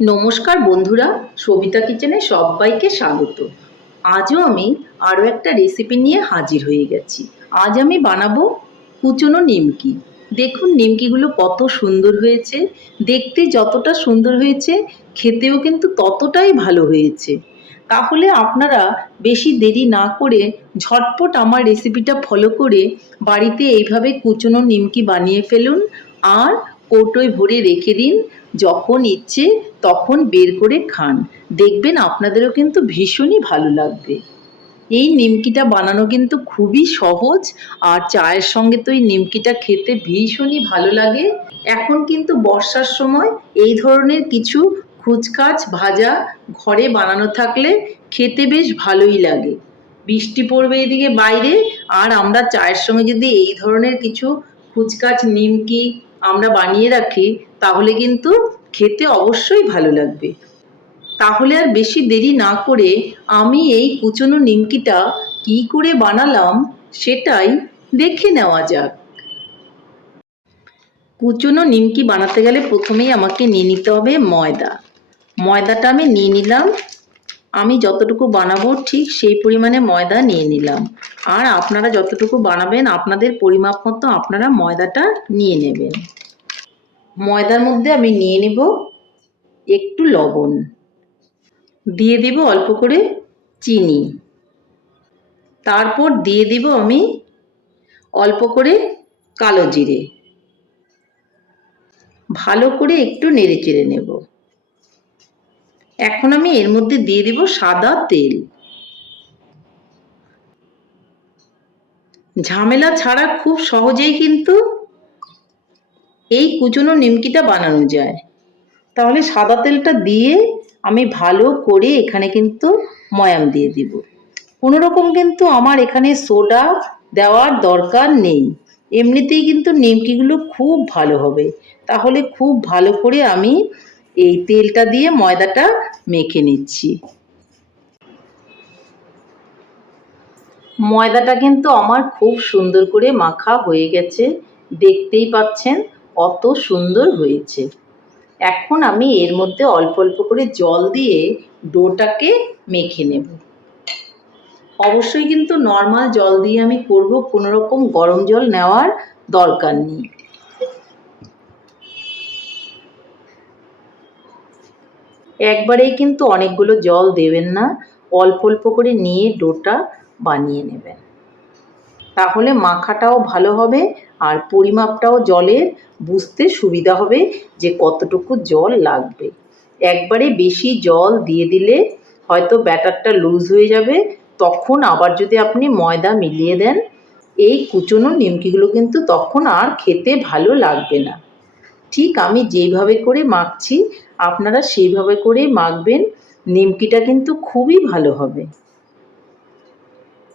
নমস্কার বন্ধুরা, সবিতা কিচেনে সবাইকে স্বাগত। আজও আমি আরও একটা রেসিপি নিয়ে হাজির হয়ে গেছি। আজ আমি বানাবো কুচনো নিমকি। দেখুন নিমকিগুলো কত সুন্দর হয়েছে। দেখতে যতটা সুন্দর হয়েছে, খেতেও কিন্তু ততটাই ভালো হয়েছে। তাহলে আপনারা বেশি দেরি না করে ঝটপট আমার রেসিপিটা ফলো করে বাড়িতে এইভাবে কুচনো নিমকি বানিয়ে ফেলুন আর কৌটোয় ভরে রেখে দিন। যখন ইচ্ছে তখন বের করে খান। দেখবেন আপনাদেরও কিন্তু ভীষণই ভালো লাগবে। এই নিমকিটা বানানো কিন্তু খুবই সহজ আর চায়ের সঙ্গে তো এই নিমকিটা খেতে ভীষণই ভালো লাগে। এখন কিন্তু বর্ষার সময় এই ধরনের কিছু কুচকাচ ভাজা ঘরে বানানো থাকলে খেতে বেশ ভালোই লাগে। বৃষ্টি পড়বে এদিকে বাইরে আর আমরা চায়ের সঙ্গে যদি এই ধরনের কিছু খুচকাচ নিমকি আমরা বানিয়ে রাখি তাহলে কিন্তু খেতে অবশ্যই ভালো লাগবে। তাহলে আর বেশি দেরি না করে আমি এই কুচনো নিমকিটা কি করে বানালাম সেটাই দেখে নেওয়া যাক। কুচনো নিমকি বানাতে গেলে প্রথমেই আমাকে নিয়ে নিতে হবে ময়দা। ময়দাটা আমি নিয়ে নিলাম। আমি যতটুকু বানাবো ঠিক সেই পরিমাণে ময়দা নিয়ে নিলাম। আর আপনারা যতটুকু বানাবেন, আপনাদের পরিমাপ মতো আপনারা ময়দাটা নিয়ে নেবেন। ময়দার মধ্যে আমি নিয়ে নেব একটু লবণ। দিয়ে দেব অল্প করে চিনি। তারপর দিয়ে দেব আমি অল্প করে কালো জিরে। ভালো করে একটু নেড়ে চেড়ে নেব। এখন আমি এর মধ্যে দিয়ে দেব সাদা তেল। ঝামেলা ছাড়া খুব সহজেই কিন্তু এই কুচনো নিমকিটা বানানো যায়। তাহলে সাদা তেলটা দিয়ে আমি ভালো করে এখানে কিন্তু ময়াম দিয়ে দিব। কোনো রকম কিন্তু আমার এখানে সোডা দেওয়ার দরকার নেই। এমনিতেই কিন্তু নিমকিগুলো খুব ভালো হবে। তাহলে খুব ভালো করে আমি এই তেলটা দিয়ে ময়দাটা মেখে নিচ্ছি। ময়দাটা কিন্তু আমার খুব সুন্দর করে মাখা হয়ে গেছে। দেখতেই পাচ্ছেন? কত সুন্দর হয়েছে। এখন আমি এর মধ্যে অল্প অল্প করে জল দিয়ে ডোটাকে মেখে নেব। অবশ্যই কিন্তু নর্মাল জল দিয়ে আমি করব, কোনো রকম গরম জল নেওয়ার দরকার নেই। একবারেই কিন্তু অনেকগুলো জল দেবেন না, অল্প অল্প করে নিয়ে ডোটা বানিয়ে নেবেন। তাহলে মাখাটাও ভালো হবে আর পরিমাপটাও জলের, বুঝতে সুবিধা হবে যে কতটুকু জল লাগবে। একবারে বেশি জল দিয়ে দিলে হয়তো ব্যাটারটা লুজ হয়ে যাবে। তখন আবার যদি আপনি ময়দা মিলিয়ে দেন, এই কুচনো নিমকিগুলো কিন্তু তখন আর খেতে ভালো লাগবে না। ঠিক আমি যেইভাবে করে মাখছি, আপনারা সেইভাবে করেই মাখবেন, নিমকিটা কিন্তু খুবই ভালো হবে।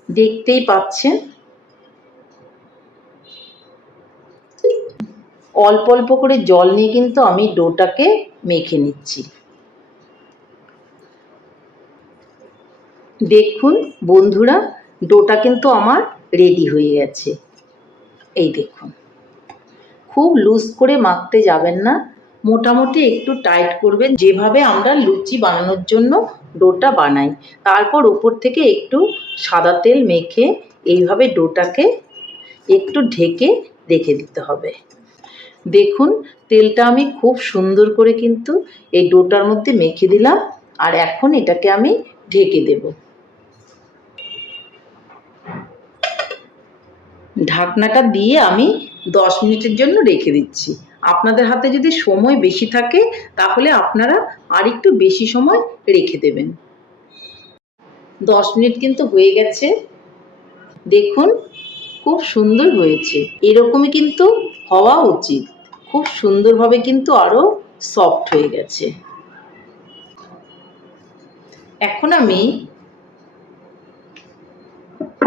দেখতেই পাচ্ছেন? অল্প অল্প করে জল নিয়ে কিন্তু আমি ডোটাকে মেখে নিচ্ছি। দেখুন বন্ধুরা, ডোটা কিন্তু আমার রেডি হয়ে গেছে। এই দেখুন। খুব লুজ করে মাখতে যাবেন না। মোটামুটি একটু টাইট করবেন। যেভাবে আমরা লুচি বানানোর জন্য ডোটা বানাই, তারপর উপর থেকে একটু সাদা তেল মেখে এইভাবে ডোটাকে একটু ঢেকে রেখে দিতে হবে। দেখুন, তেলটা আমি খুব সুন্দর করে কিন্তু এই ডোটার মধ্যে মেখে দিলাম, আর এখন এটাকে আমি ঢেকে দেব। ঢাকনাটা দিয়ে আমি দশ মিনিটের জন্য রেখে দিচ্ছি। আপনাদের হাতে যদি সময় বেশি থাকে, তাহলে আপনারা আর একটু বেশি সময় রেখে দেবেন। দশ মিনিট কিন্তু হয়ে গেছে। দেখুন, খুব সুন্দর হয়েছে। এরকমই কিন্তু হওয়া উচিত। খুব সুন্দরভাবে কিন্তু আরও সফট হয়ে গেছে। এখন আমি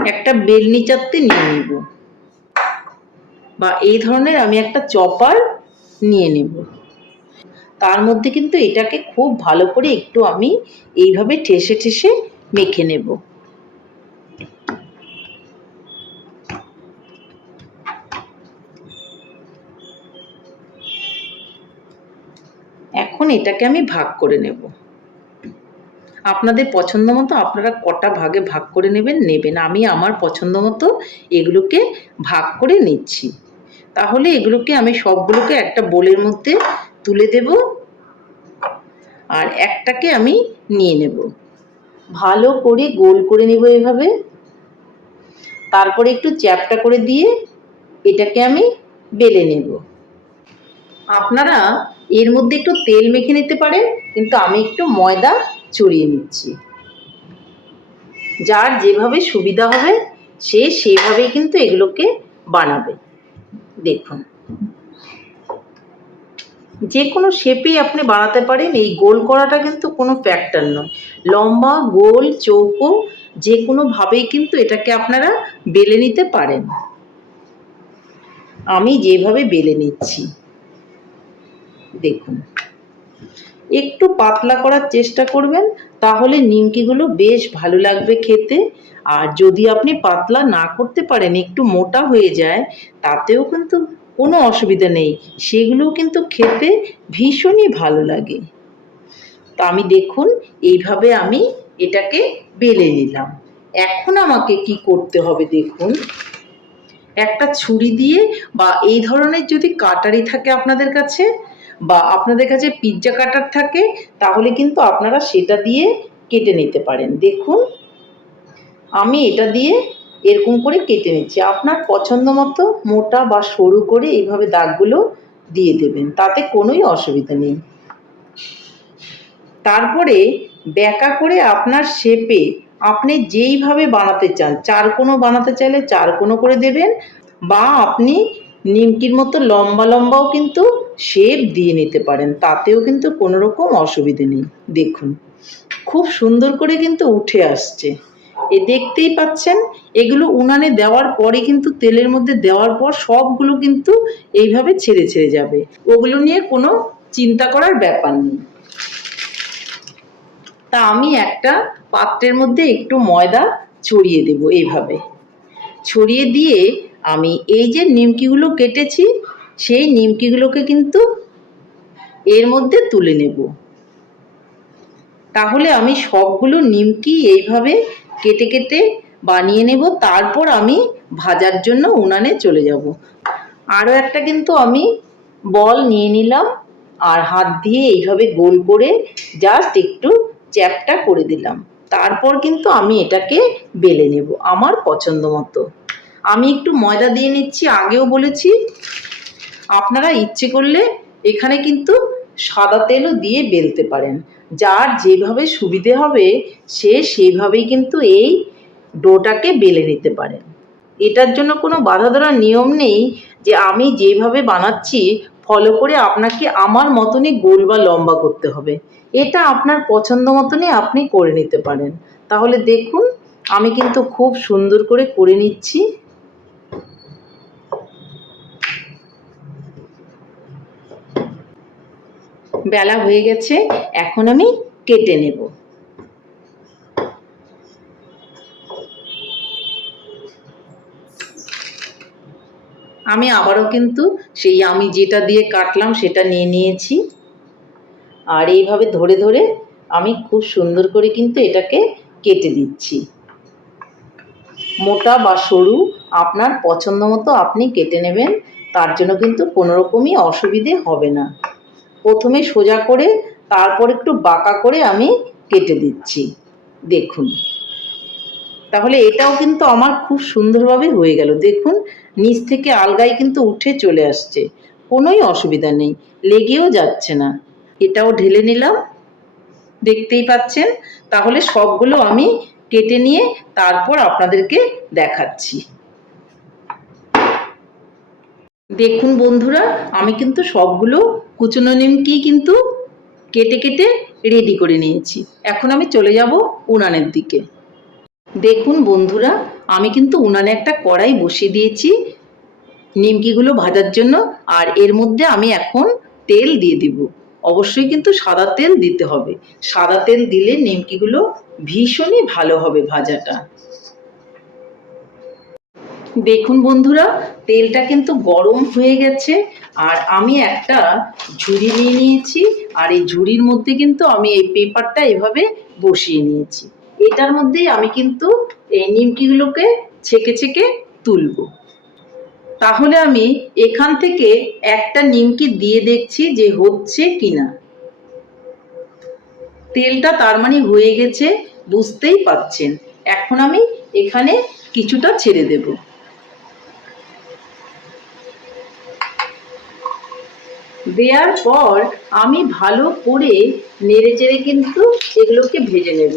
একটা বেলনি চারতে নিয়ে নেব। বা এই ধরনের আমি একটা চপার নিয়ে নেব। তার মধ্যে কিন্তু এটাকে খুব ভালো করে একটু আমি এইভাবে ঠেসে ঠেসে মেখে নেব। এখন এটাকে আমি ভাগ করে নেব। আপনাদের পছন্দ মতো আপনারা কটা ভাগে ভাগ করে নেবেন নেবেন। আমি আমার পছন্দ মতো এগুলোকে ভাগ করে নিচ্ছি। তাহলে এগুলোকে আমি সবগুলোকে একটা বোলের মধ্যে তুলে দেব আর একটাকে আমি নিয়ে নেব। ভালো করে গোল করে নেব এভাবে। তারপরে একটু চ্যাপটা করে দিয়ে এটাকে আমি বেলে নেব। আপনারা এর মধ্যে একটু তেল মেখে নিতে পারেন, কিন্তু আমি একটু ময়দা চড়িয়ে নিচ্ছি। যার যেভাবে সুবিধা হবে, সে সেভাবেই কিন্তু এগুলোকে বানাবে। দেখুন। যে কোনো শেপেই আপনি বানাতে পারেন, এই গোল করাটা কিন্তু কোনো ফ্যাক্টর নয়। লম্বা, গোল, চৌকো যে কোনোভাবেই কিন্তু এটাকে আপনারা বেলে নিতে পারেন। আমি যেভাবে বেলে নিচ্ছি। দেখুন। একটু পাতলা করার চেষ্টা করবেন, তাহলে নিমকিগুলো বেশ ভালো লাগবে খেতে। আর যদি আপনি পাতলা না করতে পারেন, একটু মোটা হয়ে যায়, তাতেও কিন্তু কোনো অসুবিধা নেই। সেগুলোও কিন্তু খেতে ভীষণই ভালো লাগে। তা আমি দেখুন, এইভাবে আমি এটাকে বেলে নিলাম। এখন আমাকে কি করতে হবে দেখুন। একটা ছুরি দিয়ে বা এই ধরনের যদি কাটারি থাকে আপনাদের কাছে বা আপনাদের কাছে পিৎজা কাটার থাকে, তাহলে কিন্তু আপনারা সেটা দিয়ে কেটে নিতে পারেন। দেখুন, আমি এটা দিয়ে এরকম করে কেটে নিচ্ছি। আপনার পছন্দ মতো মোটা বা সরু করে এইভাবে দাগগুলো দিয়ে দেবেন, তাতে কোনোই অসুবিধা নেই। তারপরে ব্যাকা করে আপনার শেপে আপনি যেইভাবে বানাতে চান চার কোনো বানাতে চাইলে চার কোনো করে দেবেন, বা আপনি নিমকির মতো লম্বা লম্বাও কিন্তু শেপ দিয়ে নিতে পারেন, তাতেও কিন্তু কোনো রকম অসুবিধে নেই। দেখুন, খুব সুন্দর করে কিন্তু উঠে আসছে। এ দেখতেই পাচ্ছেন, এগুলো উনানে দেওয়ার পরে কিন্তু তেলের মধ্যে দেওয়ার পর সবগুলো কিন্তু এইভাবে ছেড়ে ছেড়ে যাবে। ওগুলো নিয়ে কোনো চিন্তা করার ব্যাপার নেই। তা আমি একটা পাত্রের মধ্যে একটু ময়দা ছড়িয়ে দেব এইভাবে। ছড়িয়ে দিয়ে আমি এই যে নিমকিগুলো কেটেছি সেই নিমকিগুলোকে কিন্তু এর মধ্যে তুলে নেব। তাহলে আমি সবগুলো নিমকি এইভাবে কেটে কেটে বানিয়ে নেব, তারপর আমি ভাজার জন্য উনানে চলে যাব। আরও একটা কিন্তু আমি বল নিয়ে নিলাম আর হাত দিয়ে এইভাবে গোল করে জাস্ট একটু চ্যাপটা করে দিলাম। তারপর কিন্তু আমি এটাকে বেলে নেব আমার পছন্দ মতো। আমি একটু ময়দা দিয়ে নিচ্ছি, আগেও বলেছি আপনারা ইচ্ছে করলে এখানে কিন্তু সাদা তেলও দিয়ে বেলতে পারেন। যার যেভাবে সুবিধে হবে, সে সেইভাবেই কিন্তু এই ডোটাকে বেলে নিতে পারেন। এটার জন্য কোনো বাধা ধরার নিয়ম নেই যে আমি যেভাবে বানাচ্ছি, ফলো করে আপনাকে আমার মতনই গোল বা লম্বা করতে হবে। এটা আপনার পছন্দ মতনই আপনি করে নিতে পারেন। তাহলে দেখুন, আমি কিন্তু খুব সুন্দর করে করে নিচ্ছি। বেলা হয়ে গেছে, এখন আমি কেটে নেব। আমি আবারও কিন্তু সেই আমি যেটা দিয়ে কাটলাম সেটা নিয়ে নিয়েছি। আর এইভাবে ধরে ধরে আমি খুব সুন্দর করে কিন্তু এটাকে কেটে দিচ্ছি। মোটা বা সরু আপনার পছন্দ মতো আপনি কেটে নেবেন, তার জন্য কিন্তু কোনো রকমই অসুবিধে হবে না। প্রথমে সোজা করে তারপর একটু বাঁকা করে আমি কেটে দিচ্ছি। দেখুন। তাহলে এটাও কিন্তু আমার খুব সুন্দরভাবে হয়ে গেল। দেখুন, নিচ থেকে আলগাই কিন্তু উঠে চলে আসছে। কোনোই অসুবিধা নেই। লেগেও যাচ্ছে না। এটাও ঢেলে নিলাম। দেখতেই পাচ্ছেন? তাহলে সবগুলো আমি কেটে নিয়ে তারপর আপনাদেরকে দেখাচ্ছি। দেখুন বন্ধুরা, আমি কিন্তু সবগুলো কুচনো নিমকি কিন্তু কেটে কেটে রেডি করে নিয়েছি। এখন আমি চলে যাব উনানের দিকে। দেখুন বন্ধুরা, আমি কিন্তু উনানে একটা কড়াই বসিয়ে দিয়েছি নিমকিগুলো ভাজার জন্য, আর এর মধ্যে আমি এখন তেল দিয়ে দিব। অবশ্যই কিন্তু সাদা তেল দিতে হবে। সাদা তেল দিলে নিমকিগুলো ভীষণই ভালো হবে ভাজাটা। দেখুন বন্ধুরা, তেলটা কিন্তু গরম হয়ে গেছে, আর আমি একটা ঝুড়ি নিয়ে নিয়েছি, আর এই ঝুড়ির মধ্যে কিন্তু আমি এই পেপারটা এভাবে বসিয়ে নিয়েছি। এটার মধ্যেই আমি কিন্তু এই নিমকিগুলোকে ছেঁকে ছেঁকে তুলবো। তাহলে আমি এখান থেকে একটা নিমকি দিয়ে দেখছি যে হচ্ছে কিনা। তেলটা তার মানে হয়ে গেছে, বুঝতেই পাচ্ছেন এখন আমি এখানে কিছুটা ছেড়ে দেব। দেওয়ার পর আমি ভালো করে নেড়ে চেড়ে কিন্তু এগুলোকে ভেজে নেব।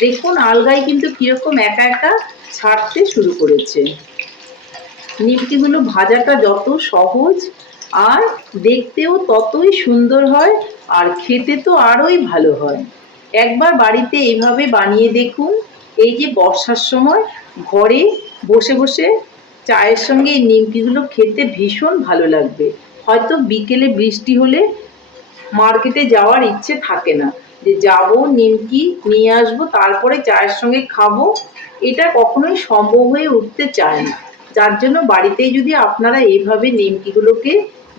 দেখুন আলগায় কিন্তু কীরকম একা একা ছাড়তে শুরু করেছে। নিমকিগুলো ভাজাটা যত সহজ আর দেখতেও ততই সুন্দর হয় আর খেতে তো আরোই ভালো হয়। একবার বাড়িতে এইভাবে বানিয়ে দেখুন, এই যে বর্ষার সময় ঘরে বসে বসে চায়ের সঙ্গে এই নিমকিগুলো খেতে ভীষণ ভালো লাগবে। হয়তো বিকেলে বৃষ্টি হলে মার্কেটে যাওয়ার ইচ্ছে থাকে না। যে যাব, নিমকি নিয়ে আসব, তারপরে চায়ের সঙ্গে খাব, এটা কখনোই সম্ভব হয়ে উঠতে চায় না। যার জন্য বাড়িতেই যদি আপনারা এইভাবে নিমকিগুলোকে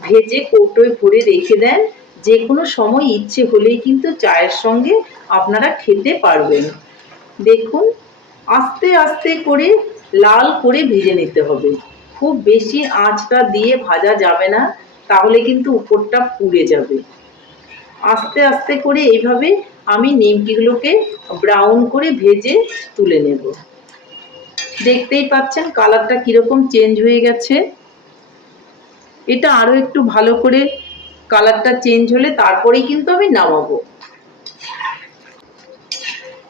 ভেজে কৌটোয় ভরে রেখে দেন, যে কোনো সময় ইচ্ছে হলেই কিন্তু চায়ের সঙ্গে আপনারা খেতে পারবেন। দেখুন, আস্তে আস্তে করে লাল করে ভেজে নিতে হবে। খুব বেশি আঁচটা দিয়ে ভাজা যাবে না। তাহলে কিন্তু উপরটা পুড়ে যাবে। আস্তে আস্তে করে এইভাবে আমি নিমকিগুলোকে ব্রাউন করে ভেজে তুলে নেব। দেখতেই পাচ্ছেন কালারটা কীরকম চেঞ্জ হয়ে গেছে। এটা আরও একটু ভালো করে কালারটা চেঞ্জ হলে তারপরেই কিন্তু আমি নামাবো।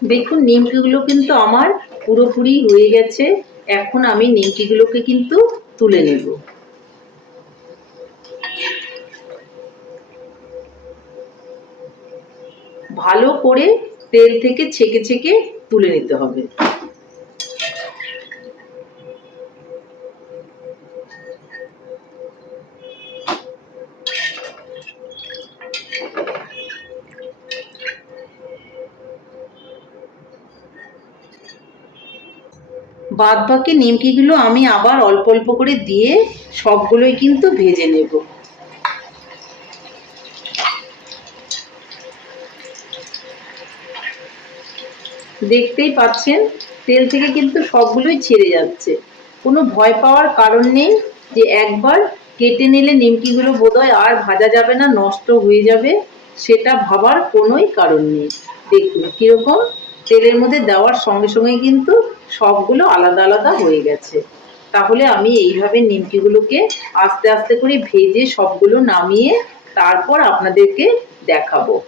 দেখুন নিমকিগুলো কিন্তু আমার পুরোপুরি হয়ে গেছে। এখন আমি নিমকিগুলোকে কিন্তু তুলে নেব। ভালো করে তেল থেকে ছেঁকে ছেঁকে তুলে নিতে হবে। বাদ বাকি নিমকিগুলো আমি আবার অল্প অল্প করে দিয়ে সবগুলোই কিন্তু ভেজে নেব। দেখতেই পাচ্ছেন, তেল থেকে কিন্তু সবগুলোই ছেড়ে যাচ্ছে। কোনো ভয় পাওয়ার কারণ নেই যে একবার কেটে নিলে নিমকিগুলো বোধহয় আর ভাজা যাবে না, নষ্ট হয়ে যাবে, সেটা ভাবার কোনোই কারণ নেই। দেখুন কীরকম তেলের মধ্যে দেওয়ার সঙ্গে সঙ্গে কিন্তু সবগুলো আলাদা আলাদা হয়ে গেছে। তাহলে আমি এইভাবে নিমকিগুলোকে আস্তে আস্তে করে ভেজে সবগুলো নামিয়ে তারপর আপনাদেরকে দেখাবো।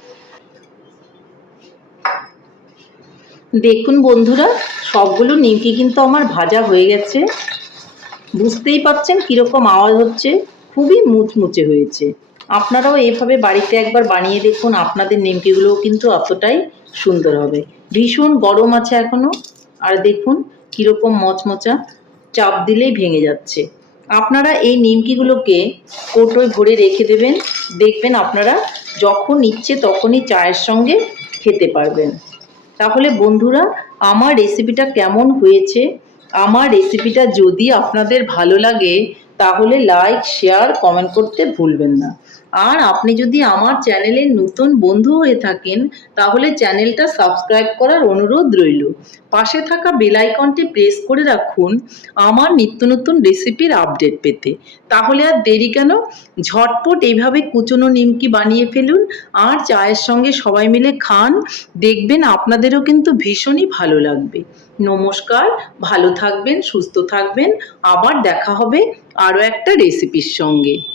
দেখুন বন্ধুরা, সবগুলো নিমকি কিন্তু আমার ভাজা হয়ে গেছে। বুঝতেই পাচ্ছেন কীরকম আওয়াজ হচ্ছে, খুবই মুচমুচে হয়েছে। আপনারাও এইভাবে বাড়িতে একবার বানিয়ে দেখুন, আপনাদের নিমকিগুলোও কিন্তু অতটাই সুন্দর হবে। ভীষণ গরম আছে এখনও আর দেখুন কীরকম মচমচা, চাপ দিলেই ভেঙে যাচ্ছে। আপনারা এই নিমকিগুলোকে কৌটোয় ভরে রেখে দেবেন, দেখবেন আপনারা যখন ইচ্ছে তখনই চায়ের সঙ্গে খেতে পারবেন। তাহলে বন্ধুরা, আমার রেসিপিটা কেমন হয়েছে? আমার রেসিপিটা যদি আপনাদের ভালো লাগে, তাহলে লাইক শেয়ার কমেন্ট করতে ভুলবেন না। আর আপনি যদি আমার চ্যানেলের নতুন বন্ধু হয়ে থাকেন, তাহলে চ্যানেলটা সাবস্ক্রাইব করার অনুরোধ রইল। পাশে থাকা বেল আইকনটি প্রেস করে রাখুন আমার নিত্য নতুন রেসিপির আপডেট পেতে। তাহলে আর দেরি কেন? ঝটপট এইভাবে কুচনো নিমকি বানিয়ে ফেলুন আর চায়ের সঙ্গে সবাই মিলে খান। দেখবেন আপনাদেরও কিন্তু ভীষণই ভালো লাগবে। নমস্কার, ভালো থাকবেন, সুস্থ থাকবেন। আবার দেখা হবে আরও একটা রেসিপির সঙ্গে।